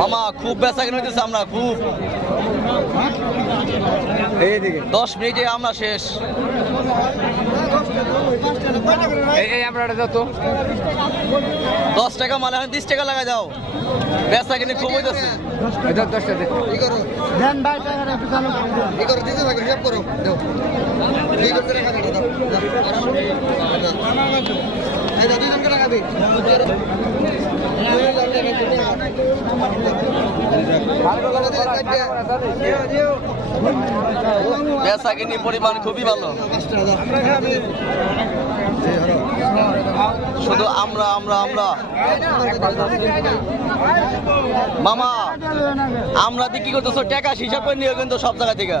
মামা খুব বেচা কিনে হইতেছে আমরা খুব 10 মিনিটে আমরা শেষ। যত 10 টাকা মানে 20 টাকা লাগাই দাও, বেচা কিনে খুব হইতেছে। বেচা কিনি পরিমাণ খুবই ভালো, শুধু আমরা আমরা আমরা মামা আমরা বিক্রি করতেছো টাকা হিসাব করে নিও কিন্তু সব জায়গা থেকে।